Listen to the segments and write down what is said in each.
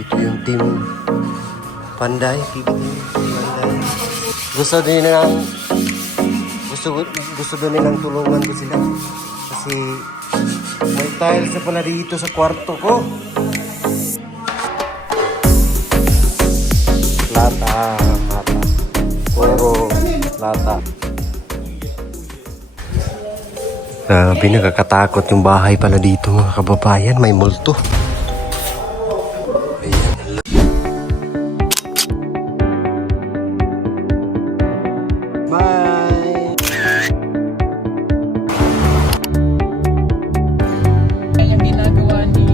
Dito yung team Panday, PBT Panday. Gusto din nilang gusto din nilang tulungan ko sila. Kasi may tiles na pala dito sa kwarto ko. Lata. Puro lata. Grabe, nakakatakot yung bahay pala dito mga kababayan. May multo. Ayan. Bye! Yung ginagawa ni...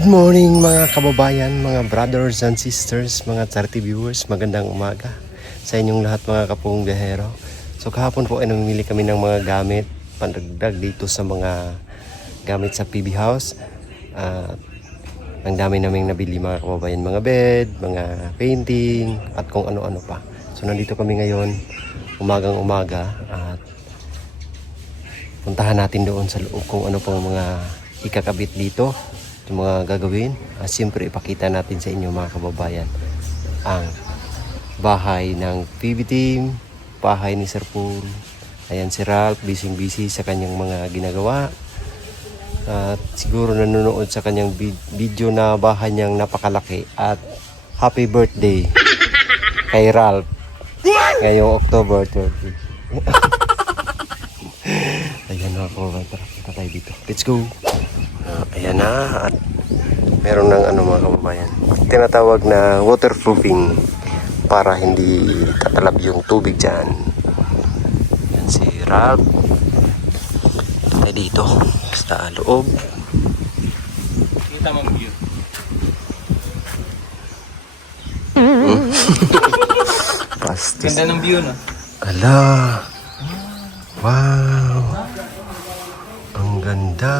Good morning mga kababayan, mga brothers and sisters, mga charity viewers. Magandang umaga sa inyong lahat mga kapong biyahero. So kahapon po ay namimili kami ng mga gamit pandagdag dito sa mga gamit sa PB House. Ang dami naming nabili mga kababayan, mga bed, mga painting at kung ano-ano pa. So nandito kami ngayon umagang umaga at puntahan natin doon sa loob kung ano pong mga ikakabit dito, yung mga gagawin. Siyempre ipakita natin sa inyo mga kababayan ang bahay ng PB Team, bahay ni Sir Paul. Ayan si Ralph, busy sa kanyang mga ginagawa. At siguro nanonood sa kanyang video na bahay niyang napakalaki. At happy birthday kay Ralph ngayong October 30. Ayan mga kababayan, tara punta tayo dito. Let's go! Ayan na, at meron ng ano mga kababayan, tinatawag na waterproofing para hindi tatalab yung tubig dyan. Yan si Ralph. Tayo dito sa loob. Kita mong view. Pastis. Ganda ng view, no? Ala! Wow! Ang ganda!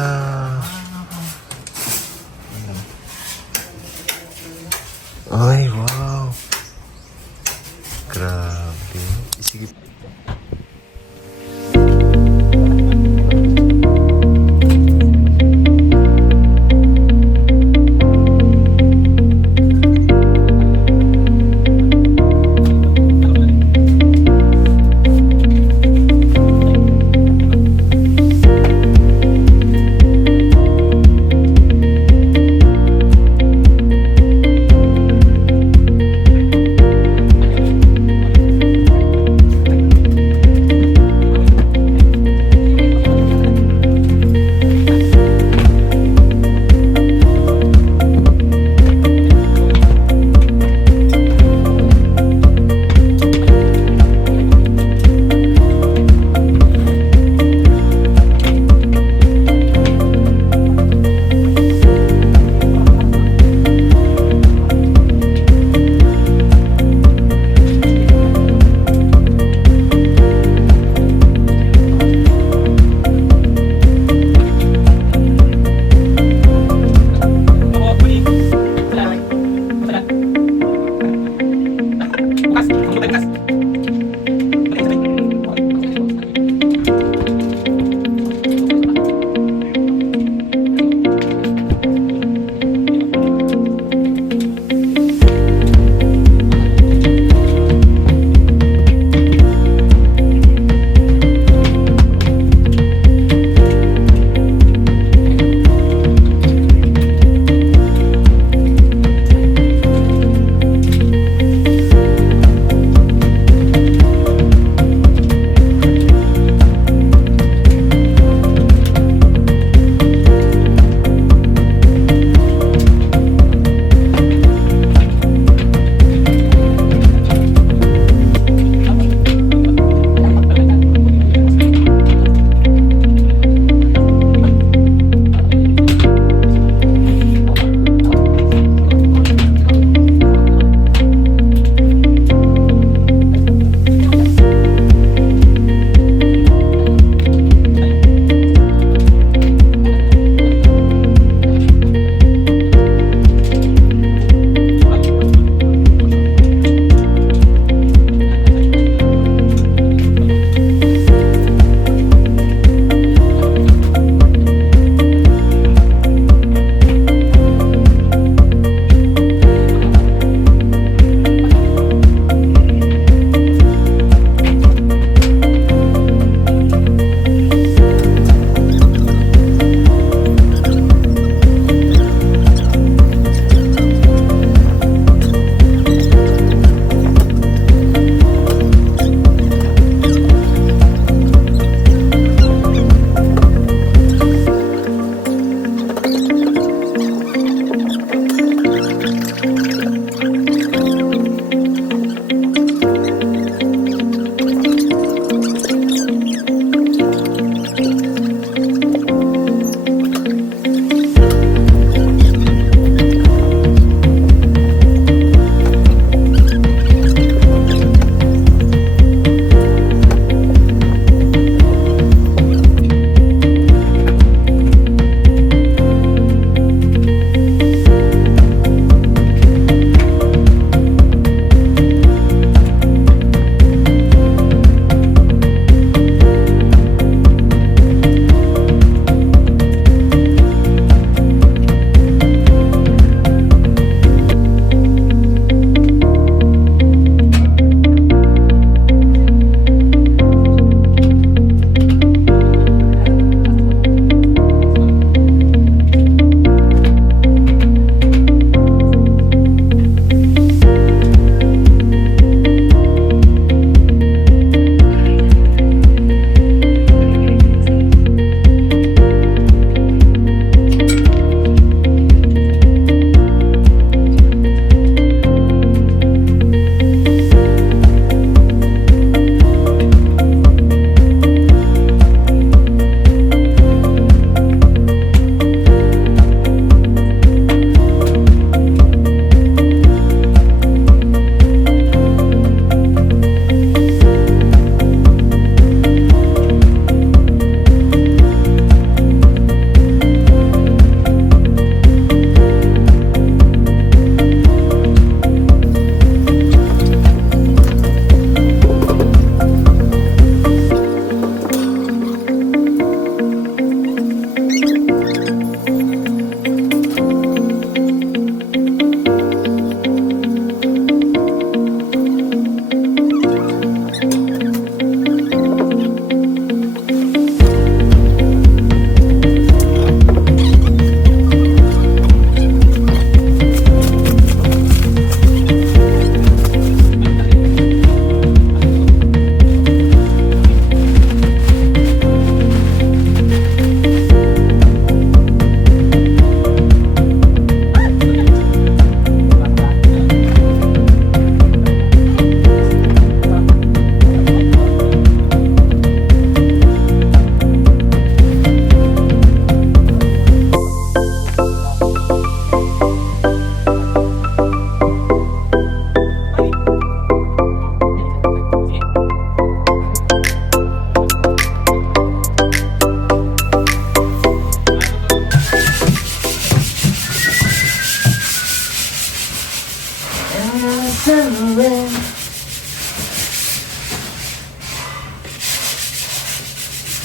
Ay, wow! Grabe. Sige.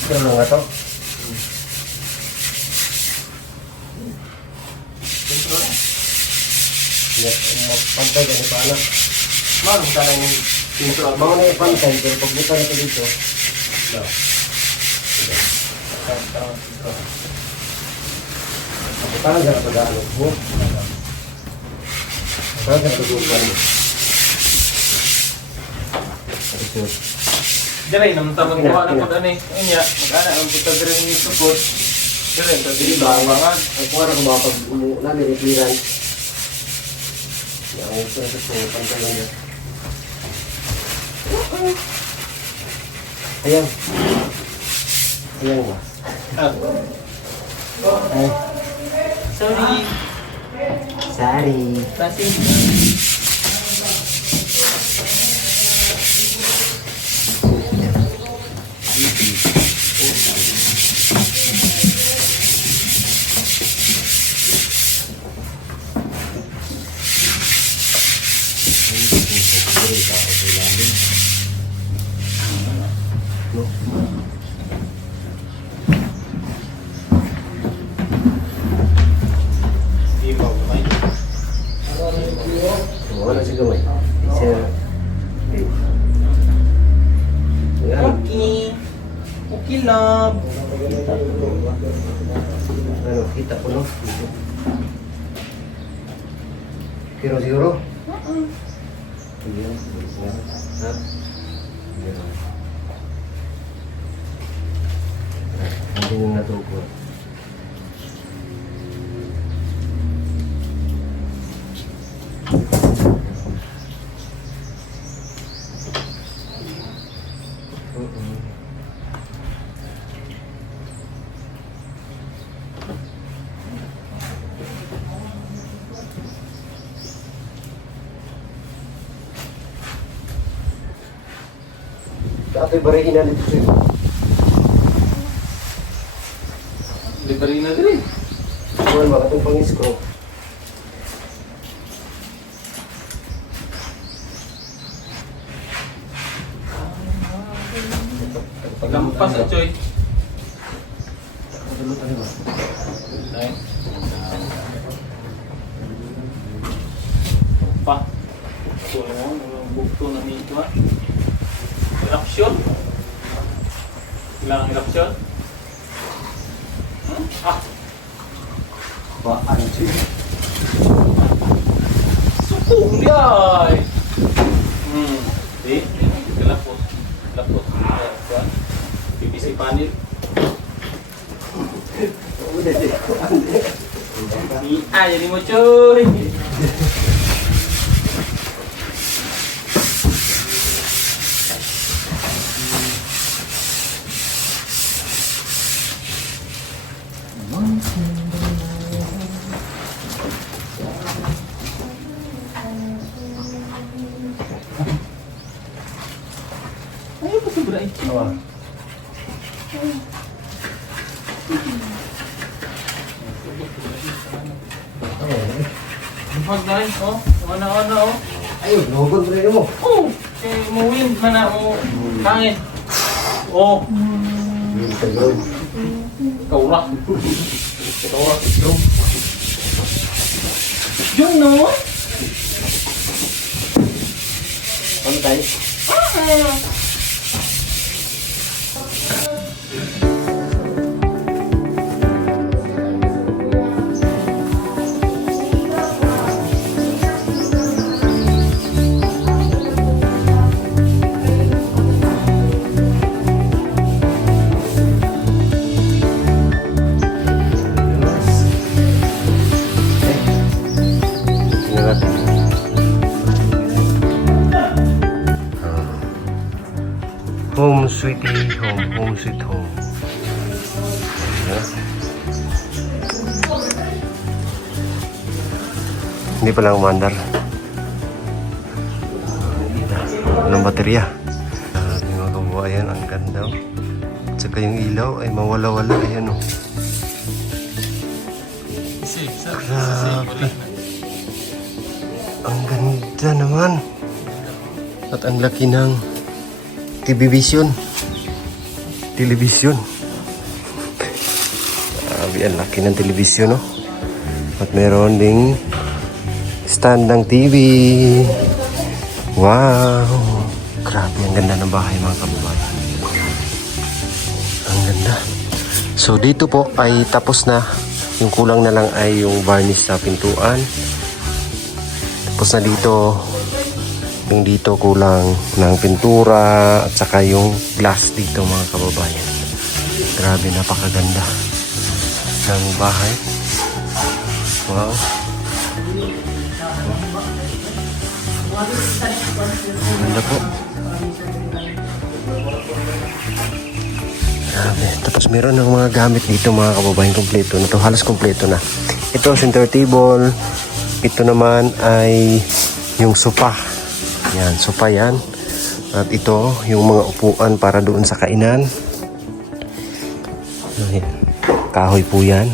Ito lang nga to. Sentro na. Pantay ka ni paano. Marunong ka lang yung sentro. Mga na yung pantay, pero pag buta na ito dito. Parang gano'n pa gaano mo. Parang gano'n pa mo. Ito. Diray, naman tamang kuha na po ano eh. Ayun ya, mag-ana ang puta diray yung support. Diray, tadi ba ang mga Ang kuha na kung mga pag-umuulan, may clearance. Yung ito na ito, pantay lang yan. Ayan. Ayan ba? Ay. Sorry. Sorry. Kasi di ba may Wala si Gamay. Siya. okay. Okay lang. Ano, kita ko no? Kiro siguro? Iya, ha? Hindi nyo natuko. Dati barihin na dito sa'yo. Libre na din. Buwan ba katong pang-screw? Lampas at choy. Kadulot ano ba? Ay. Pa. Tulong mo, bukto na nito ha. Eruption. Ilang eruption? Ah, Baan siya. sukong dia. Di, lapot. Lapot. Kuan. PVC panel. Udah deh. Ni jadi mo coy. Ayo ko sobra ito. Awal. Magdalin oh. Ano oh. Ayo, logon pa rin mo. Oh, mo wind man na mo hangin. Oh, Hindi ka gawin. kaurak. Kaurak ito. Yun no? Pantay. Home sweetie home, home sweet home. Ayan. Hindi pa lang umandar. Walang baterya. Yung mga kabuhayan, ang ganda. Oh. At saka yung ilaw ay mawala-wala. Ayan o. Oh. Grabe. Ang ganda naman. At ang laki ng television. Grabe, ang laki ng telebisyon, no? At meron ding stand ng TV. Wow! Grabe, ang ganda ng bahay mga kababayan. Ang ganda. So dito po ay tapos na. Yung kulang na lang ay yung varnish sa pintuan. Tapos na dito. Yung dito kulang ng pintura at saka yung glass dito mga kababayan. Grabe, napakaganda ng bahay. Wow. Ganda po. Grabe. Tapos meron ng mga gamit dito mga kababayan, kompleto na to. Halos kompleto na. Ito center table. Ito naman ay yung sofa. Yan, sofa yan. At ito yung mga upuan para doon sa kainan. Ayan. Kahoy po yan.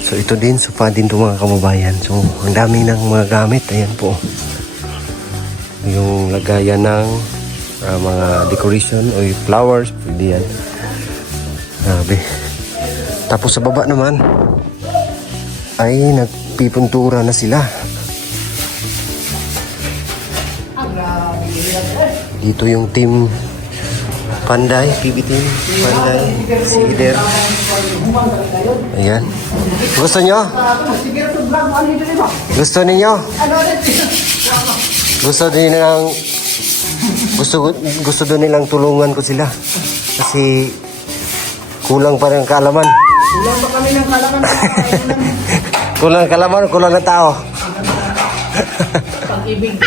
So ito din, sofa din to mga kababayan. So ang dami ng mga gamit. Ayan po. Yung lagayan ng mga decoration o yung flowers. Pwede yan. Grabe. Tapos sa baba naman ay nagpipuntura na sila. Dito yung team Panday, PB team Panday, si Ider. Ayan. Gusto nyo? Gusto ninyo? Gusto din nilang gusto doon nilang tulungan ko sila. Kasi kulang pa ng kaalaman. Kulang pa kami ng kalaman. Kulang kaalaman, kulang ng tao. Pag-ibig.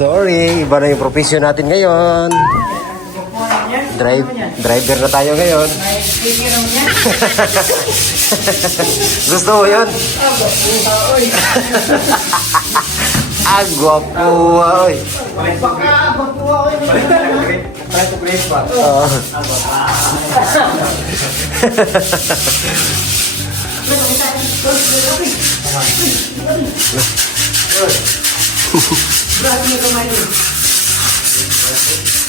Sorry, iba na yung profession natin ngayon. Driver na tayo ngayon. Gusto mo yun? Agwapo, oy.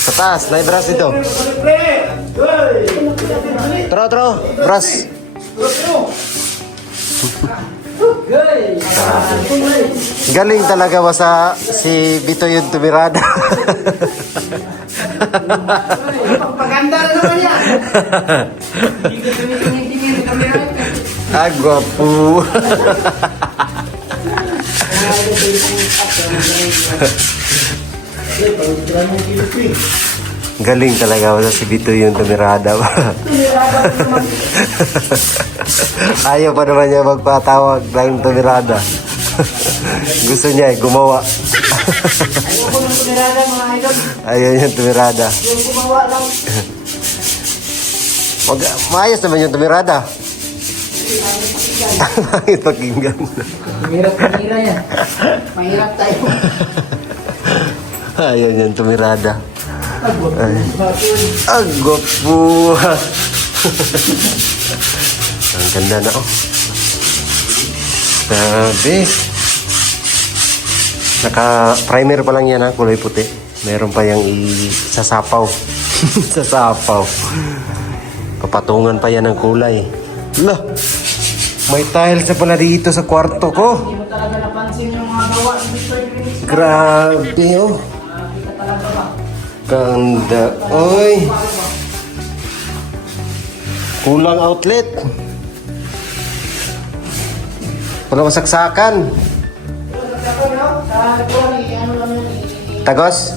Sa taas, may brass dito. Tro, brass. Galing talaga ba sa si Bito yung tumirada? Pagpaganda na naman yan. Agwapo. Galing talaga ba si Bito yung tumirada ba? Ayaw pa naman niya magpatawag ng tumirada. Gusto niya gumawa. Ayoko ng tumirada mga idol. Ayaw yung tumirada. Yung gumawa lang. Maayos naman yung tumirada. Bakit pakinggan? Mahirap yan. Mahirap tayo. Ayaw yung tumirada. Agop po. Ang ganda na oh. Sabi. Naka-primer pa lang yan ha, kulay puti. Meron pa yung isasapaw. Sasapaw. Papatungan pa yan ng kulay. Lah, may tiles na pala dito sa kwarto ko. Hindi mo talaga napansin yung mga gawa ng Mr. Green. Grabe oh. Kita talaga ba? Ganda. Oy. Kulang outlet. Wala masaksakan. Tagos?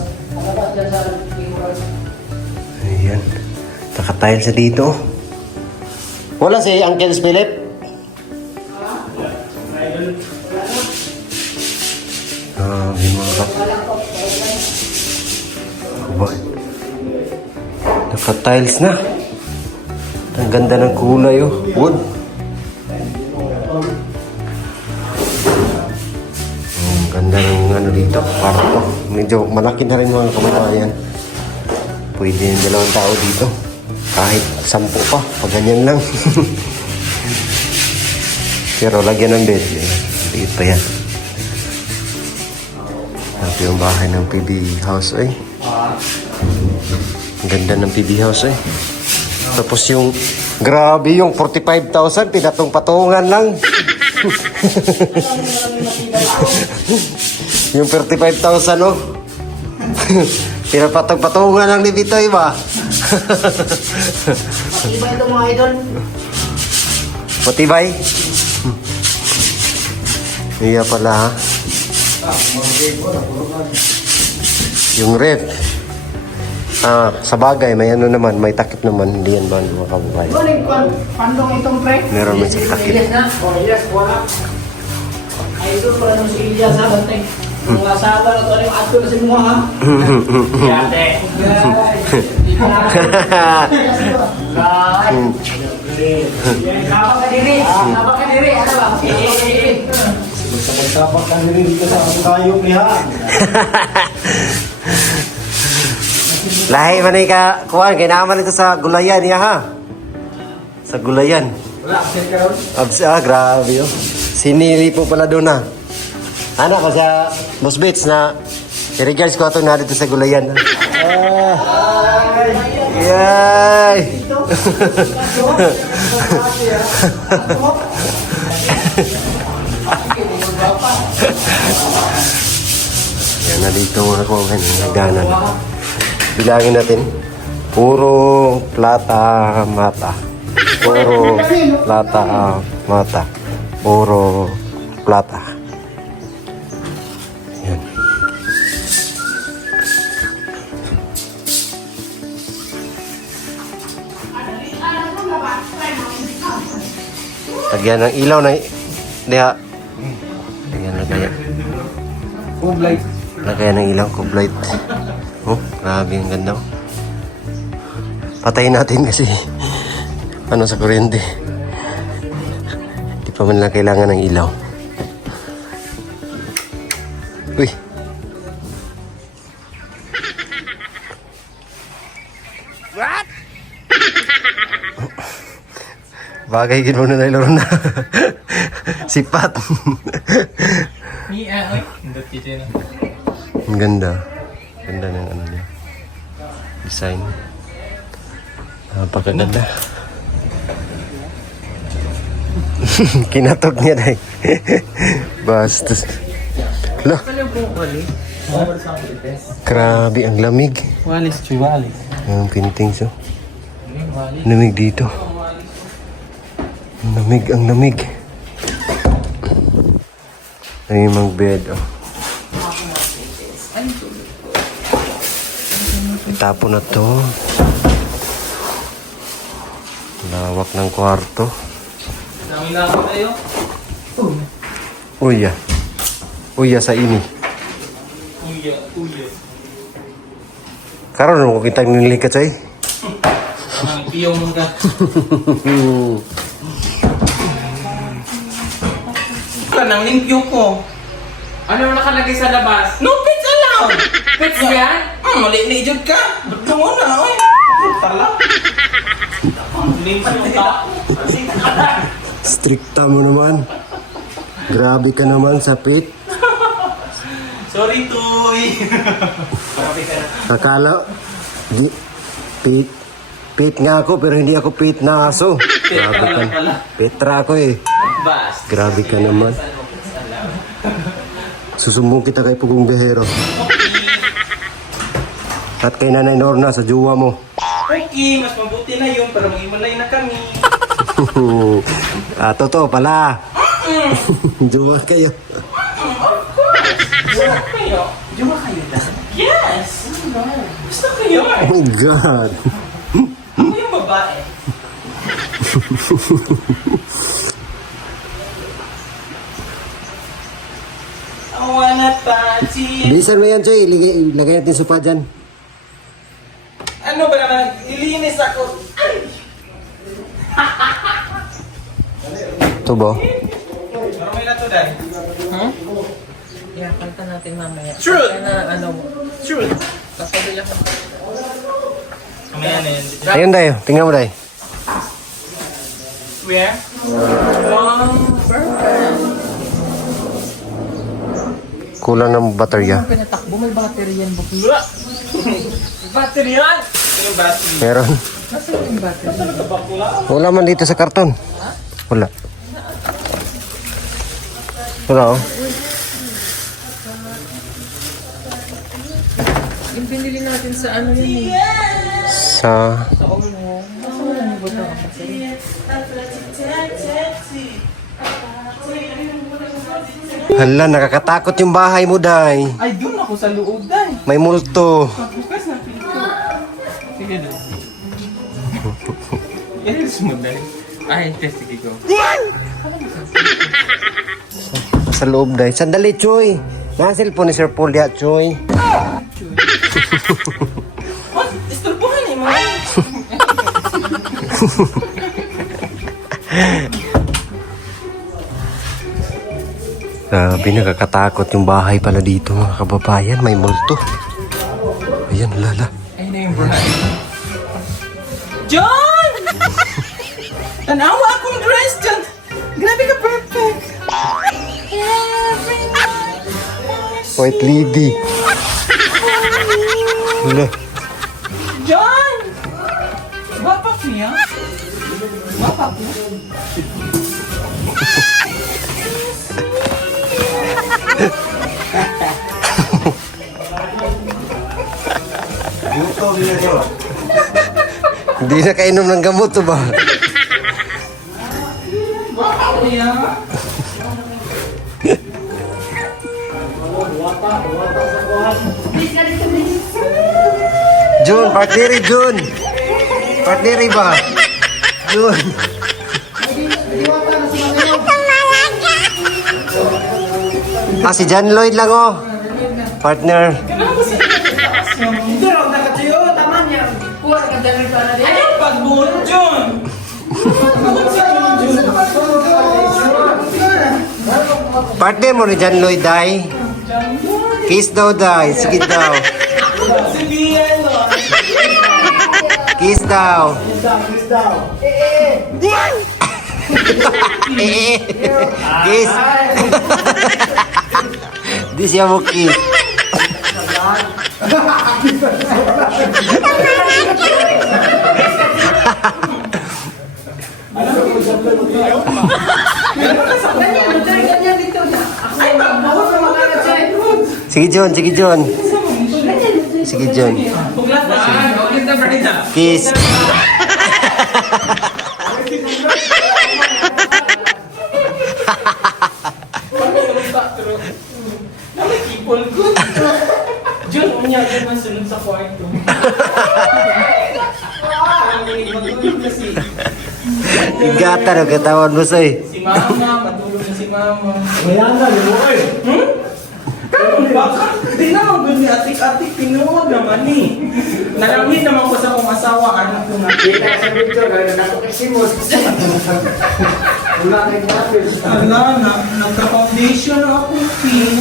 Ayan. Nakatile sa dito. Wala si Uncle Philip. Naka-tiles na. Ang ganda ng kulay oh. Wood. Ang ganda ng ano dito. Kwarto. Medyo malaki na rin mga kababayan. Pwede yung 2 tao dito. Kahit 10 pa. Pag ganyan lang. Pero lagyan ng bed. Liit pa yan. Ito yung bahay ng PB House ay. Ang ganda ng PB house eh. Tapos yung, grabe yung 45,000, pinatong-patungan lang. Yung 35,000 oh. Pinapatong-patungan lang ni Bitoy ba? Matibay ito mga idol. Matibay? Iya pala ha. Yung ref. Sa bagay, may ano naman, may takip naman. Hindi yan ba mga kabuhay? Ano yung pandong itong pre? Meron man sa takip. Ilyas na? O, Ilyas, wala. Idol pala nung si Ilyas ha, bantay. Mga asawa na ito, yung ato na si mga ha. Yate. Napakadiri. Napakadiri. Ano ba? Magtapak ka rin dito sa tayo niya. Lahi man ka, kuhan, kinaman ito sa gulayan niya ha. Sa gulayan. Wala, absent ka ron? Grabe yun. Sinili po pala doon ha. Ano ko sa Boss Beats na i-regards ko ito na dito sa gulayan. Yay! Yan na dito mga kuhan, nagdanan. Bilangin natin. Puro plata mata. Puro plata mata. Puro plata. Yan. Lagyan ng ilaw na diha. Lagyan na kaya. Kublay. Lagyan ng ilaw, kublight. Oh, grabe ang ganda. Patayin natin kasi ano sa kuryente. Di pa man lang kailangan ng ilaw. Uy. What? Bagay gino na nailaro na. Sipat. Hindi kita na. Ang ganda. Ganda ng ano niya. Design. Napakaganda. Kinatok niya dahil. Bastos. Lah. Grabe ang lamig. Walis, chuwalis. Yung paintings oh. Lamig dito. Ang lamig. Ay, mag-bed oh. Tapo na to. Lawak ng kwarto. Dami na ako tayo. Uya. Uya sa ini. Uya. Karon mo kita nilikat say. Ang piyong mo ka. Nang limpyo ko. Ano nakalagay sa labas? No pets allowed! Pets yan? Mali jud ka. Tungo na, oy. Tala. Limpyo ka. Strikta mo naman. Grabe ka naman sa pit. Sorry, Toy. Akala di pit nga ako pero hindi ako pit na aso. Grabe ka. Petra ako eh. Bas. Grabe ka naman. Susumbong kita kay Pugong Bihero. At kay Nanay Norna sa juwa mo. Okay, mas mabuti na yun para mag-iwalay na kami. Totoo pala. Juwa kayo. Gusto kayo? Diba kayo dahil? Yes! Gusto kayo? Oh God. Ako yung babae. I wanna party. Bilisan mo yan, Choy. Lagay natin sopa dyan. Ano ba naman? Ilinis ako. Ay! Ito ba? Marami na to, Dad. Yeah, kanta natin mamaya. Truth! Kaya na ano mo. Truth. Kasabi lang. Mamaya na yan. Ayun, Day. Tingnan mo, Day. Where? Perfect. Kulang ng baterya. Pinatakbo, may battery yan. Wala. Battery yan! Yung battery. Meron. Nasaan yung battery? Wala man dito sa karton. Wala. Wala oh. Yung binili natin sa ano yun eh. Sa... Sa Olmo. Nasaan yung bata ka kasi? Hala, nakakatakot yung bahay mo, Day. Ay, doon ako sa loob, Day. May multo. Bukas na pinto. Sige na. Yes mo, Day. Ay, sige ko. Sa loob, Day. Sandali, Choy. Nasa-cellphone ni Sir Paul ya, Choy. Oh, istorbohan eh, mga. Grabe, nakakatakot yung bahay pala dito, mga kababayan. May multo. Ayan, lala. Ay, na yung brunei. John! Tanawa akong dress, John. Grabe ka perfect. White lady. Hala. John! Bapak niya? Bapak mo? Hindi na kainom ng gamot to ba? Bapak niya? Jun, partneri Jun. Partneri ba? Jun. Si John Lloyd lang oh. Partner. Hindi raw nakatuyo, tama niya. Kuha ka dyan sa na din. Ano pag-buon, John? Partner mo ni John Lloyd, Day. Kiss daw, Day. Sige daw. Sabihan mo. Kiss daw. Kiss. Di siya mo kiss. Sige, John. Sige, John. Sige, John. Kiss. Nakikipol ko. John, unyagin man sunod sa kwarto. Matulog kasi. Igata na katawan mo sa'y. Si Mama, matulog na si Mama. Wala na, lumoy. Baka, di naman doon ni atik-atik, pinuod naman eh. Nalamit naman ko sa kong asawa, anak ko nga. Kita sa picture, gano'n ako kasimot. Wala na yung tapos. Ala, nagka-foundation ako, Pin.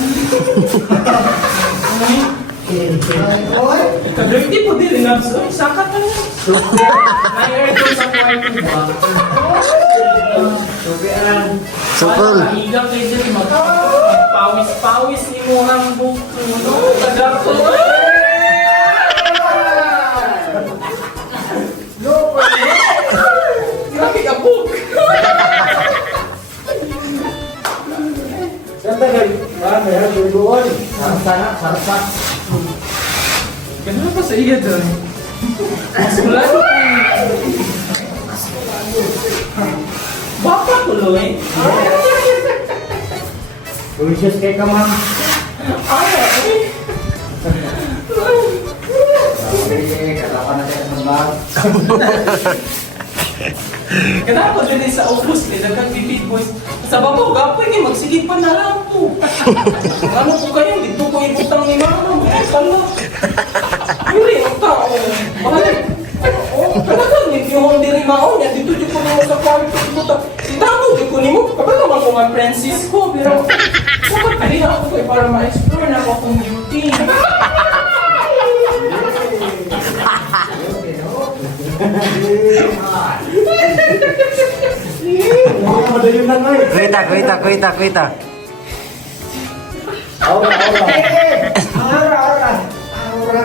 Ka-dirty po din, Nabs. Ay, sakat na yan. Ay-aircon sa kwarto ba? Sukol. Igang kayo din, magpawis-pawis ni mo ang buko. No, taga ko. Grabe ka, book. Siyempre, meron yung doon. Sarap. Ganun pa sa iya doon. Mas mula baka tuloy. Delicious cake ka, ma'am. Ay, Kalapan na tayo ng bag. Kaya ko din sa office ni nagka-bibig boys. Sa babaw, gapoy ni magsigit pa na lang po. Ano po kayo, dito ko ibutang ni mama. Sala. Yuri, ang tao. Balik. Talagang yung diri maon niya, dito ko nimo sa kwarto ibutang. Si Tamo, di ko nimo. Kapag naman ko nga Francisco, pero kapag kanina ako kayo para ma-explore na ako kung beauty. Madaling na ngayon. Kuita. Aura. Aura.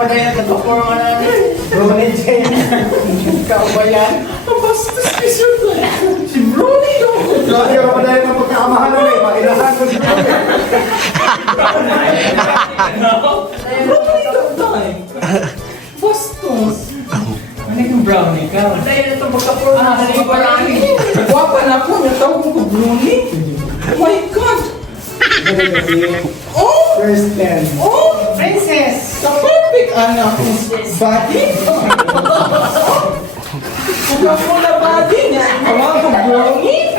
naman tayo nagka-performa na Brownie Jen. Ikaw ba yan? Ang bastos ni Sir Tay. Si Brownie daw. Lagi ka naman tayo mapagkakamahan ulit. Makilahan ko siya. Brownie daw tayo. Bastos. Ano yung Brownie ka? Tayo na ito magka-performa na ni Brownie. Guwapa na ako. Natawag ko Brownie. Oh my God. Oh! Kristen. Oh! Princess. The perfect anak ko. Body? Coca-Cola body niya. Tawag ko Brownie.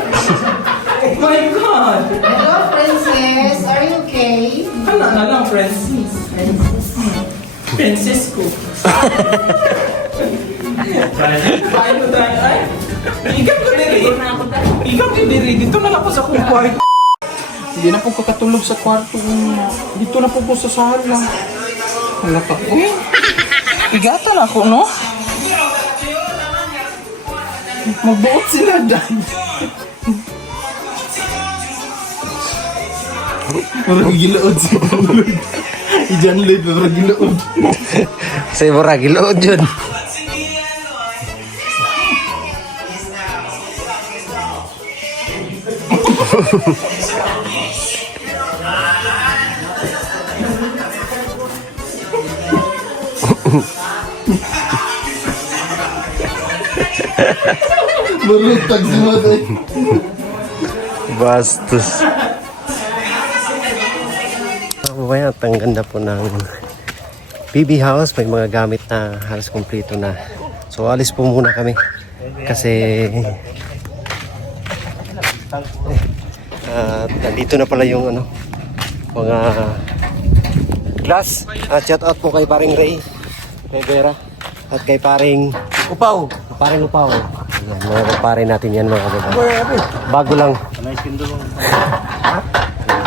Oh my God. Hello, princess. Are you okay? Ano na lang, Princess? Princess ko. Paano tayo ay? Ikaw ka diri. Ikaw ka diri. Dito na lang ako sa kong kwarto. Hindi na po kakatulog sa kwarto. Dito na po sa sala. Wala pa po. Igatan ako, no? Magbuot sila, Dan. Parang gilaod sa pangulog. Ijan live, parang gilaod. Sa mura gilood yun. Marutag si Maday. Bastos. Kababayan, ang ganda po ng BB House. May mga gamit na halos kumpleto na. So alis po muna kami kasi nandito na pala yung ano, mga glass. Shout out po kay paring Ray, kay Vera, at kay paring Upaw. Paring Upaw. Ayan, mga kapare natin yan mga kababayan. Bago lang.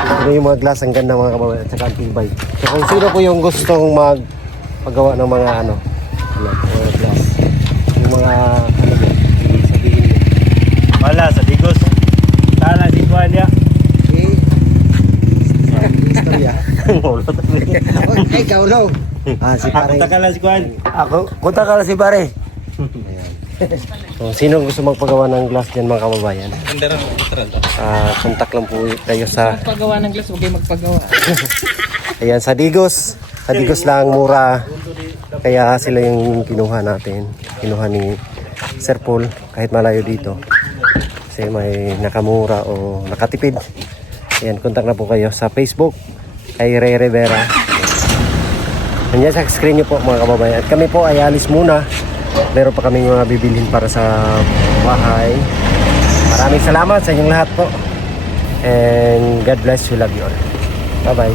Ito yung mga glass, ang ganda mga kababayan, at saka ang tibay. So kung sino po yung gustong magpagawa ng mga ano, mga glass, yung mga ano yan, sabihin nyo. Wala, sa Digos. Tala si Tualia. Istorya. Ikaw no? Si pare. Punta ka lang si Kuan. Ako? Punta ka lang si pare. Ayan. So, sino gusto magpagawa ng glass dyan mga kababayan? Kontak lang po kayo sa Paggawa ng glass, huwag kayo magpagawa. ayan, sa Digos. Sa Digos lang, mura. Kaya sila yung kinuha natin. Kinuha ni Sir Paul kahit malayo dito. Kasi may nakamura o nakatipid. Ayan, kontak na po kayo sa Facebook kay Ray Rivera. Nandiyan sa screen nyo po mga kababayan. At kami po ay alis muna. Meron pa kami mga bibilhin para sa bahay. Maraming salamat sa inyong lahat po. And God bless you, love you all. Bye bye.